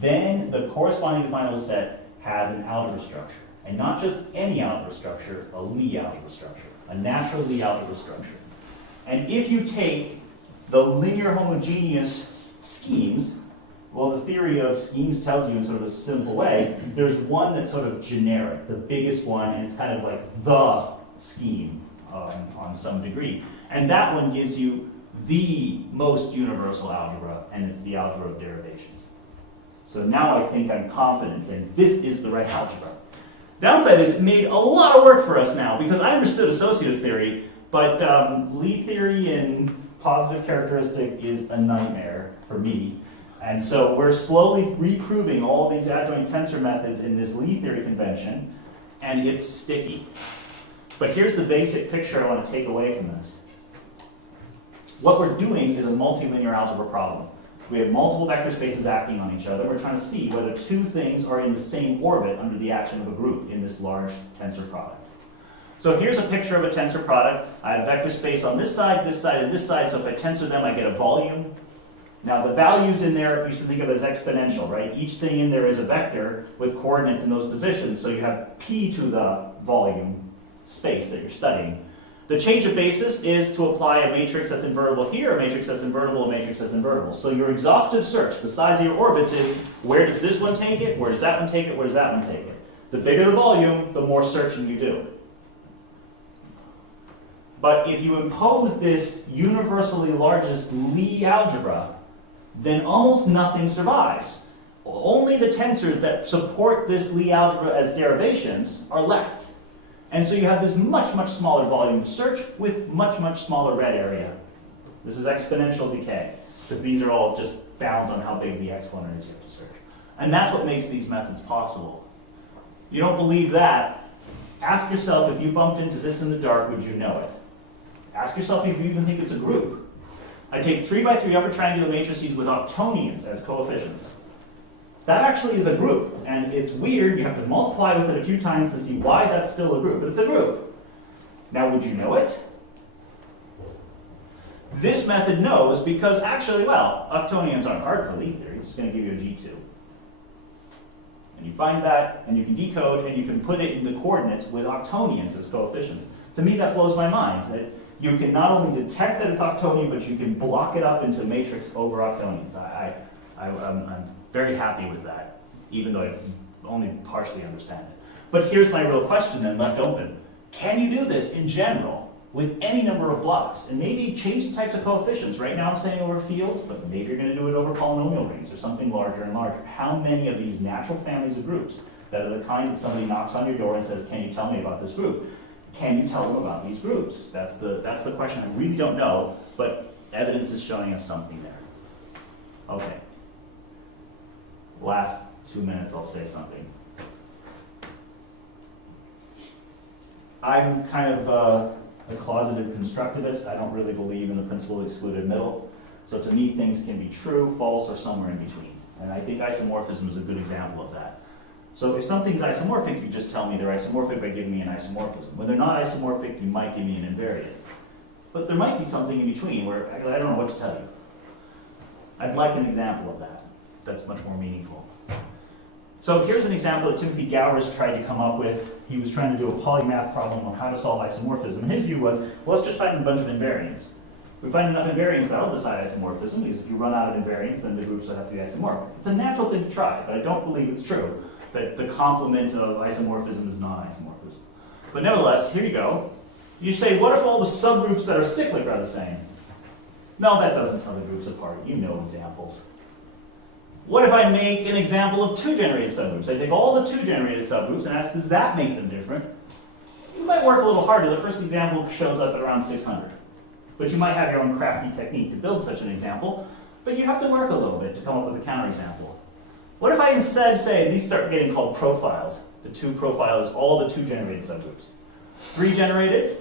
then the corresponding definable set has an algebra structure. And not just any algebra structure, a Lie algebra structure, a natural Lie algebra structure. And if you take the linear homogeneous schemes, well, the theory of schemes tells you in sort of a simple way, there's one that's sort of generic, the biggest one, and it's kind of like the scheme on some degree. And that one gives you the most universal algebra, and it's the algebra of derivations. So now I think I'm confident saying this is the right algebra. Downside is it made a lot of work for us now, because I understood associative theory, but Lie theory and positive characteristic is a nightmare for me. And so we're slowly reproving all these adjoint tensor methods in this Lie theory convention, and it's sticky. But here's the basic picture I want to take away from this. What we're doing is a multilinear algebra problem. We have multiple vector spaces acting on each other. We're trying to see whether two things are in the same orbit under the action of a group in this large tensor product. So here's a picture of a tensor product. I have vector space on this side, and this side. So if I tensor them, I get a volume. Now the values in there, you should think of it as exponential, right? Each thing in there is a vector with coordinates in those positions. So you have p to the volume space that you're studying. The change of basis is to apply a matrix that's invertible here, a matrix that's invertible, a matrix that's invertible. So your exhaustive search, the size of your orbits, is where does this one take it, where does that one take it, where does that one take it. The bigger the volume, the more searching you do. But if you impose this universally largest Lie algebra, then almost nothing survives. Only the tensors that support this Lie algebra as derivations are left. And so you have this much smaller volume to search with much smaller red area. This is exponential decay, because these are all just bounds on how big the exponent is you have to search. And that's what makes these methods possible. You don't believe that? Ask yourself, if you bumped into this in the dark, would you know it? Ask yourself if you even think it's a group. I take 3x3 upper triangular matrices with octonions as coefficients. That actually is a group, and it's weird. You have to multiply with it a few times to see why that's still a group, but it's a group. Now, would you know it? This method knows because actually, well, octonions aren't hard for Lie theory. It's going to give you a G2. And you find that, and you can decode, and you can put it in the coordinates with octonions as coefficients. To me, that blows my mind, that you can not only detect that it's octonion, but you can block it up into matrix over octonions. I'm very happy with that, even though I only partially understand it. But here's my real question then, left open. Can you do this in general with any number of blocks? And maybe change the types of coefficients. Right now I'm saying over fields, but maybe you're going to do it over polynomial rings or something larger and larger. How many of these natural families of groups that are the kind that somebody knocks on your door and says, can you tell me about this group? Can you tell them about these groups? That's the question. I really don't know, but evidence is showing us something there. Okay. Last 2 minutes, I'll say something. I'm kind of a closeted constructivist. I don't really believe in the principle of excluded middle. So to me, things can be true, false, or somewhere in between. And I think isomorphism is a good example of that. So if something's isomorphic, you just tell me they're isomorphic by giving me an isomorphism. When they're not isomorphic, you might give me an invariant. But there might be something in between where I don't know what to tell you. I'd like an example of that. That's much more meaningful. So here's an example that Timothy GOWER'S tried to come up with. He was trying to do a polymath problem on how to solve isomorphism. And his view was, well, let's just find a bunch of invariants. If we find enough invariants, that'll decide isomorphism, because if you run out of invariants, then the groups will have to be isomorphic. It's a natural thing to try, but I don't believe it's true that the complement of isomorphism is non-isomorphism. But nevertheless, here you go. You say, what if all the subgroups that are cyclic are the same? No, that doesn't tell the groups apart. You know examples. What if I make an example of two generated subgroups? I take all the two generated subgroups and ask, does that make them different? You might work a little harder. The first example shows up at around 600. But you might have your own crafty technique to build such an example, but you have to work a little bit to come up with a counterexample. What if I instead say, these start getting called profiles. The two profiles, all the two generated subgroups. Three generated.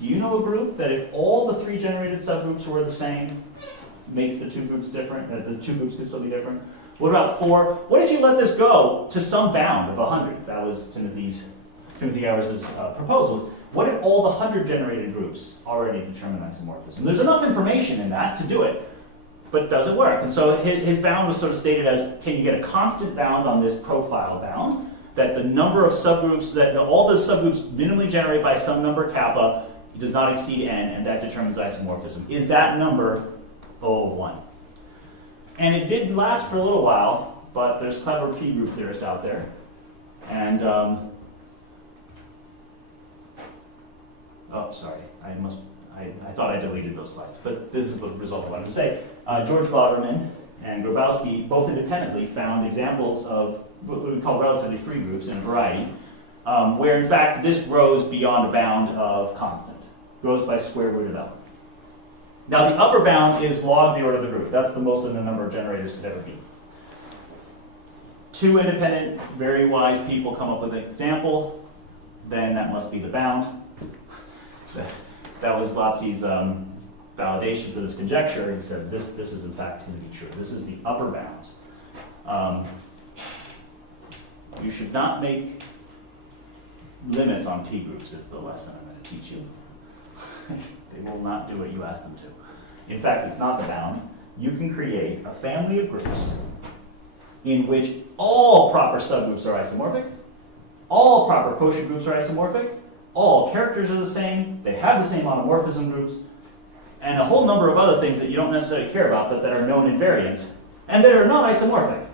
Do you know a group that if all the three generated subgroups were the same, makes the two groups different, that the two groups could still be different? What about four? What if you let this go to some bound of 100? That was Timothy GOWER'S proposals. What if all the 100 generated groups already determine isomorphism? There's enough information in that to do it, but does it work? And so his bound was sort of stated as, can you get a constant bound on this profile bound, that the number of subgroups, that all the subgroups minimally generated by some number kappa does not exceed n, and that determines isomorphism. Is that number O of 1? And it did last for a little while, but there's clever p-group theorists out there. And, oh, sorry, I thought I deleted those slides, but this is the result of what I'm going to say. George Glauberman and Grabowski both independently found examples of what we call relatively free groups in a variety, where in fact this grows beyond a bound of constant, grows by square root of L. Now the upper bound is log the order of the group. That's the most of the number of generators could ever be. Two independent, very wise people come up with an example, then that must be the bound. That was Lotzi's validation for this conjecture. He said this is in fact going to be true. This is the upper bound. You should not make limits on p-groups is the lesson I'm going to teach you. They will not do what you ask them to. In fact, it's not the bound. You can create a family of groups in which all proper subgroups are isomorphic, all proper quotient groups are isomorphic, all characters are the same, they have the same automorphism groups, and a whole number of other things that you don't necessarily care about, but that are known invariants, and that are not isomorphic.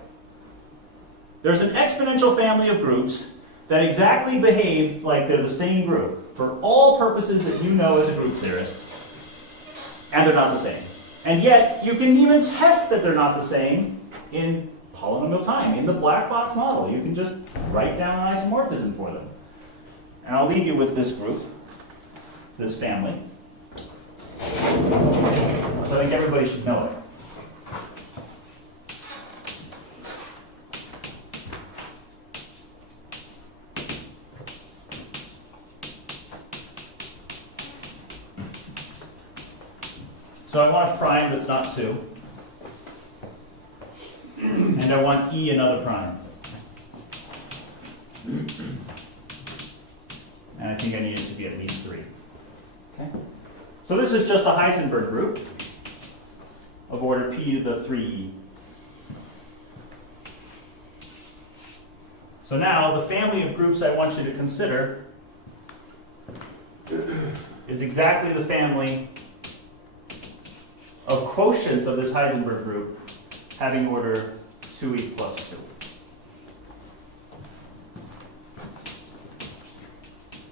There's an exponential family of groups that exactly behave like they're the same group for all purposes that you know as a group theorist, and they're not the same. And yet, you can even test that they're not the same in polynomial time, in the black box model. You can just write down an isomorphism for them. And I'll leave you with this group, this family. So I think everybody should know it. So I want a prime that's not 2. And I want E another prime. And I think I need it to be at least 3. Okay? So this is just a Heisenberg group of order p to the 3e. So now the family of groups I want you to consider is exactly the family of quotients of this Heisenberg group having order 2e plus 2.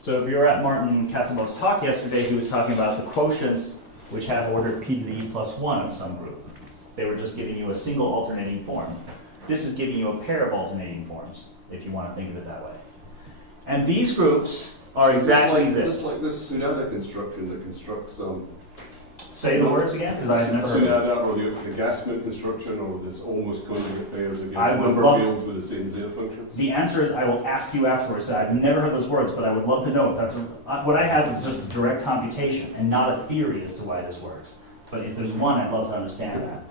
So if you were at Martin Katzenbach's talk yesterday, he was talking about the quotients which have order p to the e plus 1 of some group. They were just giving you a single alternating form. This is giving you a pair of alternating forms, if you want to think of it that way. And these groups are exactly Is this. this like this Sunada construction that constructs Say the words again, because I've never heard of it. Sunada or the Gassman construction or this almost conjugate pairs again, I would number love- fields with the same zero functions? The answer is I will ask you afterwards. I've never heard those words, but I would love to know if that's what I have is just a direct computation and not a theory as to why this works. But if there's one, I'd love to understand that.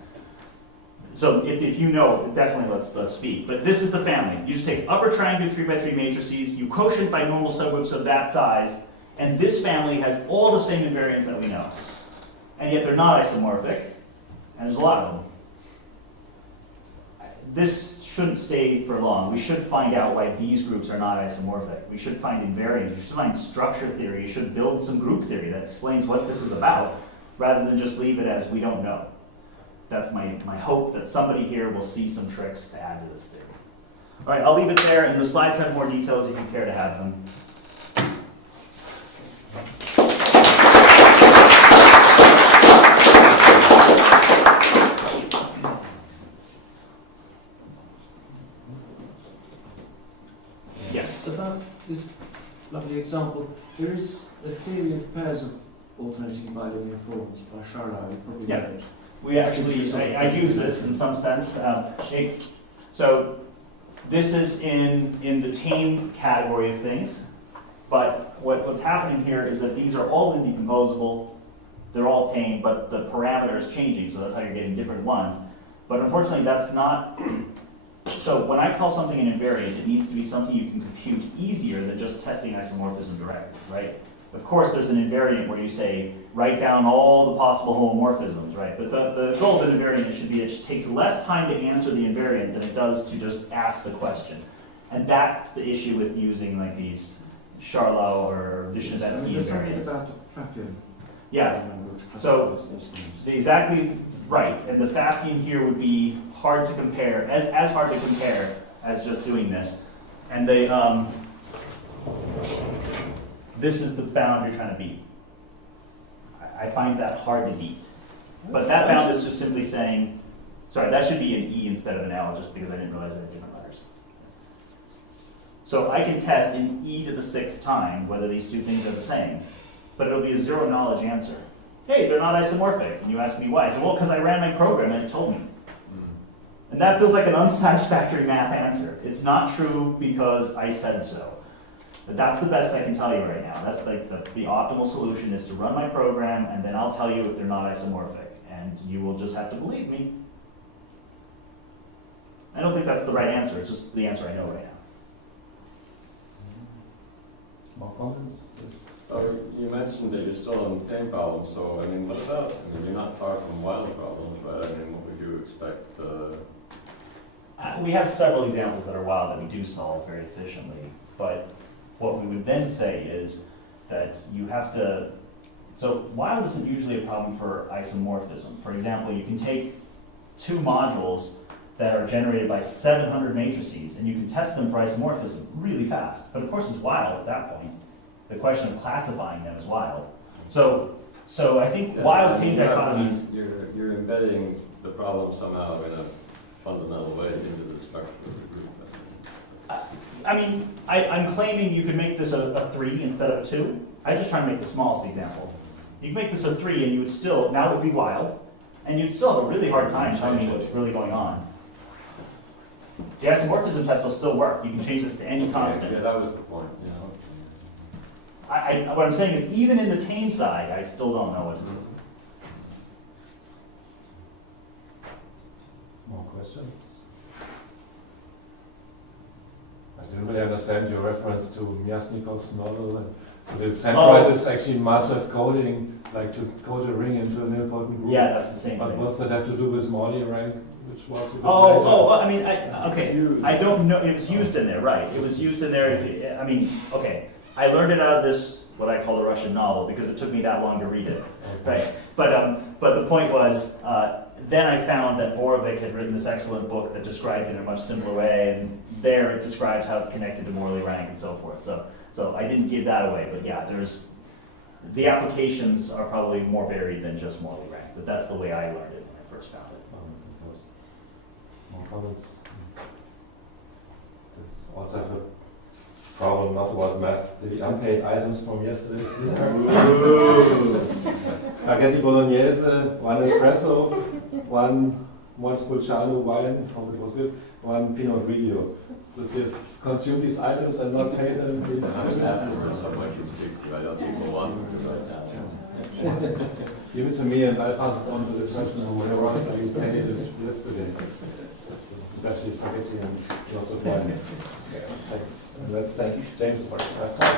So if you know, definitely let's speak. But this is the family. You just take upper triangular 3x3 matrices, you quotient by normal subgroups of that size, and this family has all the same invariants that we know. And yet they're not isomorphic, and there's a lot of them. This shouldn't stay for long. We should find out why these groups are not isomorphic. We should find invariants. We should find structure theory. You should build some group theory that explains what this is about, rather than just leave it as we don't know. That's my hope that somebody here will see some tricks to add to this theory. All right, I'll leave it there, and the slides have more details if you care to have them. Yes. About this lovely example, there is a theory of pairs of alternating bilinear forms by Charlotte. You probably Yeah. know it. We actually, I use this in some sense. So this is in the tame category of things, but what's happening here is that these are all indecomposable, they're all tame, but the parameter is changing, so that's how you're getting different ones. But unfortunately, that's not, so when I call something an invariant, it needs to be something you can compute easier than just testing isomorphism directly, right? Of course, there's an invariant where you say, write down all the possible homomorphisms, right? But the goal of an invariant should be it takes less time to answer the invariant than it does to just ask the question. And that's the issue with using like these Charlotte or Vishnevetsky There's something invariants. about Pfaffian. Yeah, so exactly right. And the Pfaffian here would be hard to compare, as hard to compare as just doing this. And they, this is the bound you're trying to beat. I find that hard to beat. But that bound is just simply saying, sorry, that should be an E instead of an L, just because I didn't realize I had different letters. So I can test in E to the 6th time whether these two things are the same, but it'll be a zero knowledge answer. Hey, they're not isomorphic. And you ask me why. I say, well, because I ran my program and it told me. And that feels like an unsatisfactory math answer. It's not true because I said so. But that's the best I can tell you right now. That's like the optimal solution is to run my program, and then I'll tell you if they're not isomorphic. And you will just have to believe me. I don't think that's the right answer. It's just the answer I know right now. More comments? Yes. So you mentioned that you're still on tame problems, so I mean, what about, you're not far from wild problems, right? I mean, what would you expect? We have several examples that are wild that we do solve very efficiently, but what we would then say is that you have to, so wild isn't usually a problem for isomorphism. For example, you can take two modules that are generated by 700 matrices, and you can test them for isomorphism really fast. But of course it's wild at that point. The question of classifying them is wild. So I think wild tame dichotomies... You're embedding the problem somehow in a fundamental way into the structure of the group. I mean, I'm claiming you could make this a 3 instead of a 2. I just try to make the smallest example. You can make this a 3 and you would still, now it would be wild, and you'd still have a really hard time telling me what's really going on. The isomorphism test will still work. You can change this to any constant. Yeah, that was the point, you know. What I'm saying is, even in the tame side, I still don't know what to do. More questions? I didn't really understand your reference to Myasnikov's novel. So the centroid is actually Marzev coding like to code a ring into a nilpotent group. Yeah, that's the same But thing. what's that have to do with Morley rank, which was a bit Oh, later? oh, I mean, okay, I don't know, it was used in there, right, it was used in there, I mean, okay, I learned it out of this, what I call a Russian novel, because it took me that long to read it, right? But the point was, then I found that Borovic had written this excellent book that described it in a much simpler way, and there it describes how it's connected to Morley rank and so forth, so I didn't give that away, but yeah, the applications are probably more varied than just Morley rank, but that's the way I learned it when I first found it. More comments? This also have a problem not about math. The unpaid items from yesterday's dinner. Spaghetti bolognese, one espresso, one Montepulciano wine, hope it was good, one Pinot Grigio. So if you consume these items and not pay them, please. Afterwards, someone can speak, I don't think we'll want to do right now. Give it to me and I'll pass it on to the person who was like he's paid it yesterday. Especially spaghetti and lots of wine. Thanks. And let's thank James for his last time.